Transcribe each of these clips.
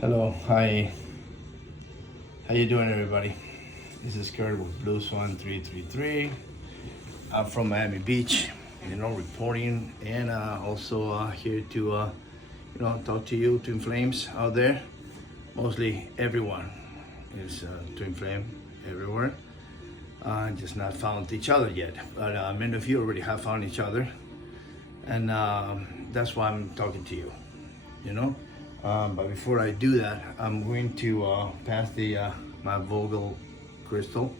Hello, hi. How you doing, everybody? This is Kurt with Blue Swan 333. I'm from Miami Beach, reporting, and also here to, talk to you, Twin Flames out there. Mostly everyone is Twin Flame everywhere. Just not found each other yet, but many of you already have found each other, and that's why I'm talking to you. You know. But before I do that, I'm going to pass the my Vogel crystal.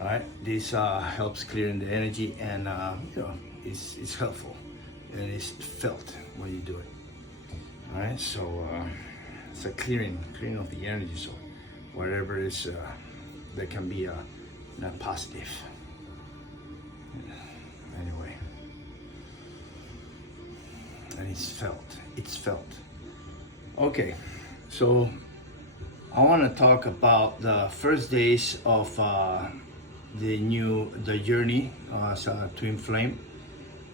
All right, this helps clearing the energy, and it's helpful, and it's felt when you do it. All right, so it's a clearing of the energy. So whatever is that can be not positive. Anyway, and it's felt. It's felt. Okay, so I want to talk about the first days of the journey as a twin flame.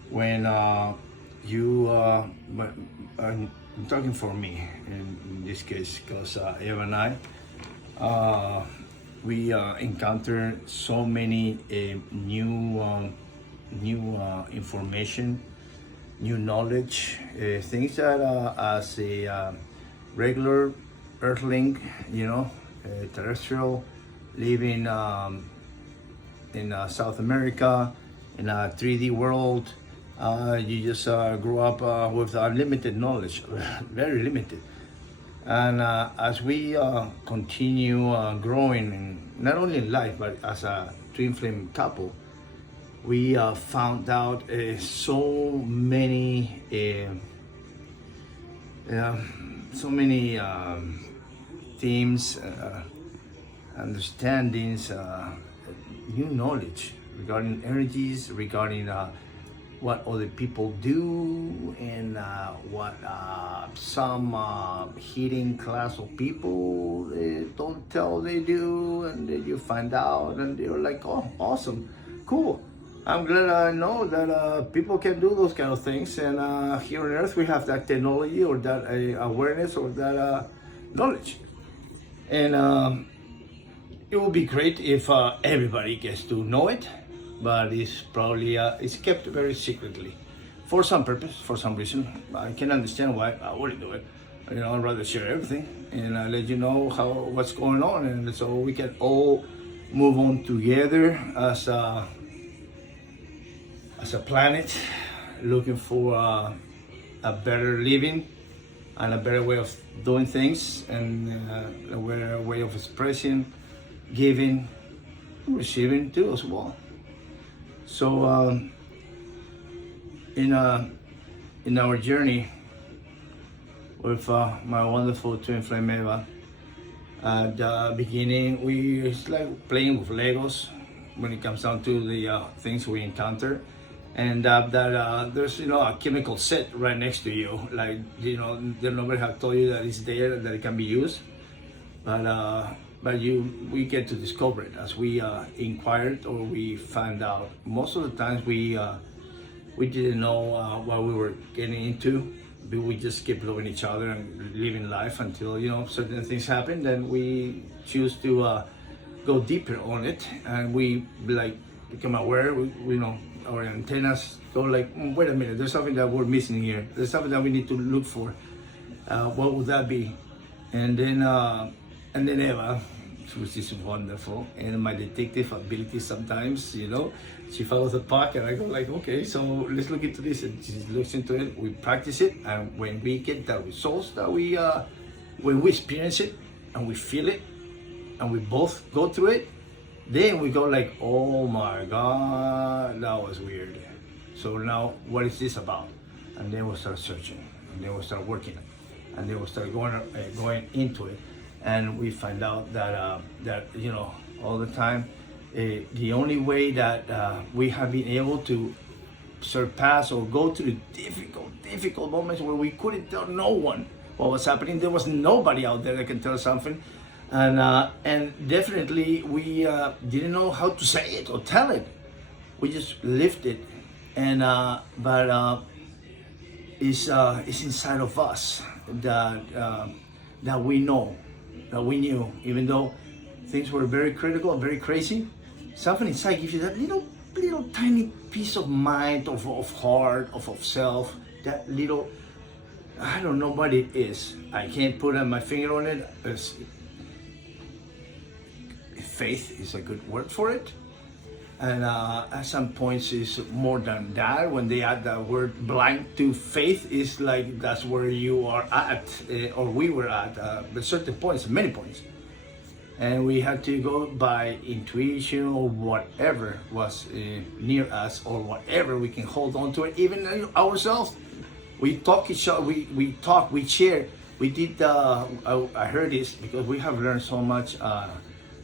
When but I'm talking for me in this case, because Eva and I, we encountered so many new information, new knowledge, things that as a regular earthling, terrestrial, living in South America, in a 3D world. You just grew up with limited knowledge, very limited. And as we continue growing, not only in life, but as a twin flame couple, we found out so many themes, understandings, new knowledge regarding energies, regarding what other people do, and what some hidden class of people don't tell they do, and then you find out, and you're like, oh, awesome, cool. I'm glad I know that people can do those kind of things, and here on Earth we have that technology or that awareness or that knowledge. And it would be great if everybody gets to know it, but it's probably it's kept very secretly for some purpose, for some reason. I can understand why I wouldn't do it. I'd rather share everything and let you know what's going on, and so we can all move on together as a planet, looking for a better living and a better way of doing things, and a better way of expressing, giving, receiving too as well. So in our journey with my wonderful twin flame Eva, at the beginning it's like playing with Legos when it comes down to the things we encounter. And that there's a chemical set right next to you, like nobody have told you that it's there, that it can be used, but we get to discover it as we inquired, or we find out. Most of the times we didn't know what we were getting into, but we just keep loving each other and living life until certain things happen. Then we choose to go deeper on it, and we become aware. Our antennas go like, wait a minute, there's something that we're missing here. There's something that we need to look for. What would that be? And then Eva, which is wonderful, and my detective ability sometimes, she follows the pack, and I go like, okay, so let's look into this, and she looks into it. We practice it, and when we get the results that when we experience it, and we feel it, and we both go through it, then we go like, oh my God, that was weird. So now, what is this about? And then we'll start searching, and then we'll start working, and then we'll start going into it, and we find out that all the time, the only way that we have been able to surpass or go through difficult moments where we couldn't tell no one what was happening. There was nobody out there that can tell us something. And definitely we didn't know how to say it or tell it. We just lived it, and but it's inside of us that that we know, that we knew, even though things were very critical, very crazy, something inside gives you that little tiny peace of mind, of heart, of self, that little, I don't know what it is. I can't put my finger on it. Faith is a good word for it. And at some points it's more than that. When they add the word blind to faith, it's like that's where you are at, or we were at certain points, many points. And we had to go by intuition or whatever was near us, or whatever we can hold on to it, even ourselves. We talk each other, we talk, we share. We did, I heard this because we have learned so much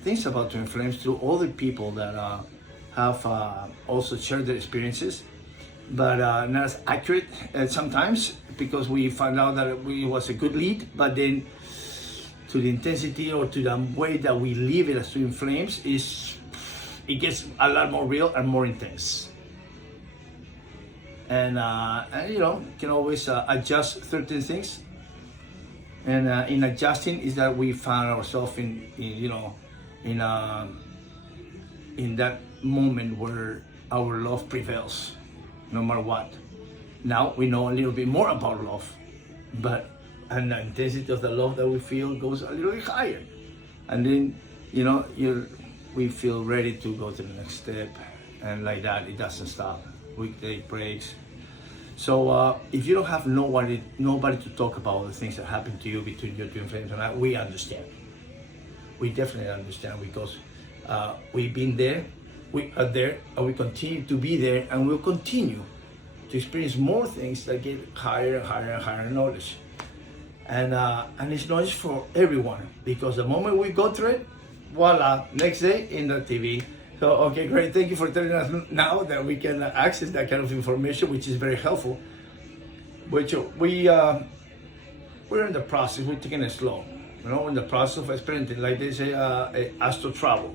things about Twin Flames through other people that have also shared their experiences, but not as accurate sometimes, because we found out that it was a good lead, but then to the intensity or to the way that we live it as Twin Flames, it gets a lot more real and more intense. And can always adjust certain things. And in adjusting is that we found ourselves in that moment where our love prevails, no matter what. Now we know a little bit more about love, and the intensity of the love that we feel goes a little bit higher. And then, we feel ready to go to the next step, and like that, it doesn't stop. We take breaks. So if you don't have nobody to talk about the things that happen to you between your Twin Flames and I, we understand. We definitely understand, because we've been there, we are there, and we continue to be there, and we'll continue to experience more things that get higher and higher and higher knowledge. And it's knowledge for everyone, because the moment we go through it, voila, next day in the TV. So, okay, great. Thank you for telling us now that we can access that kind of information, which is very helpful. Which we're in the process. We're taking it slow. In the process of experimenting, like they say, astral travel.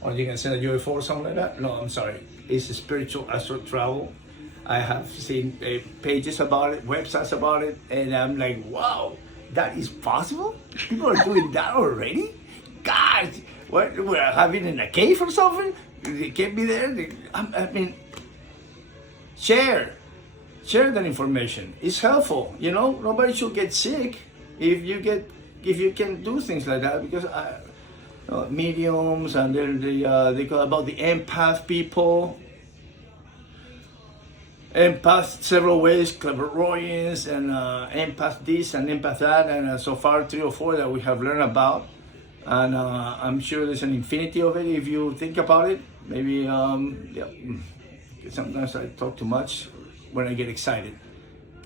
Or you can send a UFO or something like that. No, I'm sorry. It's a spiritual astral travel. I have seen pages about it, websites about it, and I'm like, wow, that is possible? People are doing that already? God, what, we're having in a cave or something? They can't be there? Share that information. It's helpful, Nobody should get sick if you can do things like that, because mediums, and they call about the empath people. Empath several ways, clairvoyants, and empath this and empath that, and so far 3 or 4 that we have learned about. And I'm sure there's an infinity of it if you think about it. Maybe, sometimes I talk too much when I get excited,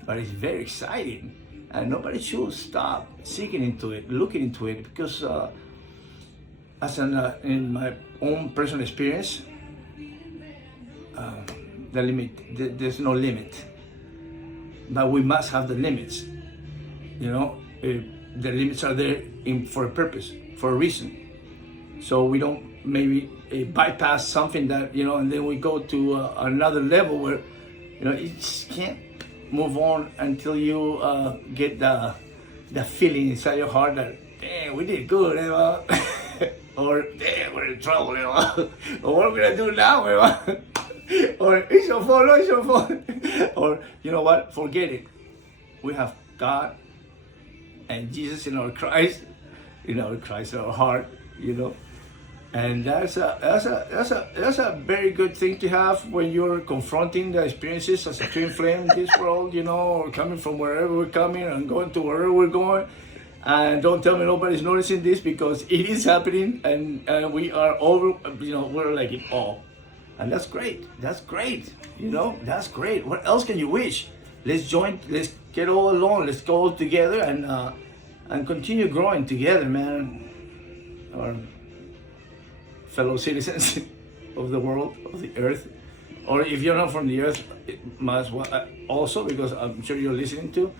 but it's very exciting, and nobody should stop seeking into it, looking into it, because in my own personal experience, there's no limit, but we must have the limits. The limits are there for a purpose, for a reason. So we don't maybe bypass something that, and then we go to another level where, you just can't move on until you get the feeling inside your heart that, damn, we did good, or damn, we're in trouble, or what are we gonna do now, or it's your fault, no, it's your fault, or you know what? Forget it. We have God and Jesus in our Christ, in our heart, and that's a very good thing to have when you're confronting the experiences as a twin flame in this world, or coming from wherever we're coming and going to wherever we're going. And don't tell me nobody's noticing this, because it is happening, and we are over, we're like in awe. And that's great. That's great. That's great. What else can you wish? Let's get all along. Let's go all together and continue growing together, man. Our fellow citizens of the world, of the earth. Or if you're not from the earth, it must also, because I'm sure you're listening to.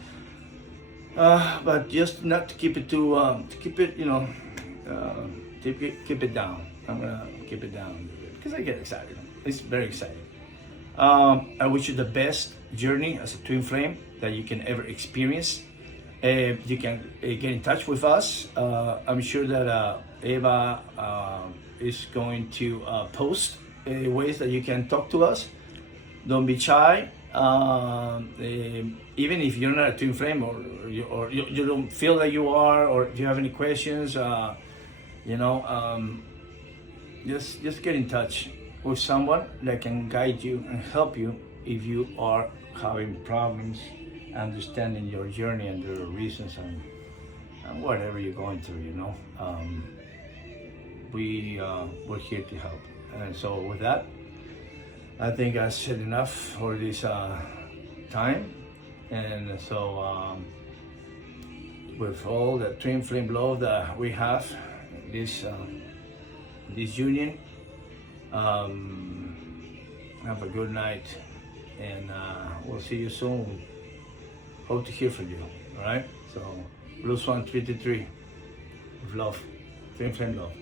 But just not to keep it keep it down. I'm gonna keep it down because I get excited. It's very exciting. I wish you the best journey as a twin flame that you can ever experience, You can get in touch with us. I'm sure that Eva is going to post ways that you can talk to us. Don't be shy. Even if you're not a twin flame, or you don't feel that you are, or if you have any questions, just get in touch with someone that can guide you and help you if you are having problems understanding your journey and the reasons and whatever you're going through. We're here to help. And so with that, I think I said enough for this time. And so with all the twin flame love that we have, this union, have a good night, and we'll see you soon. Hope to hear from you. All right. So Blue Swan 323 with love, twin flame love.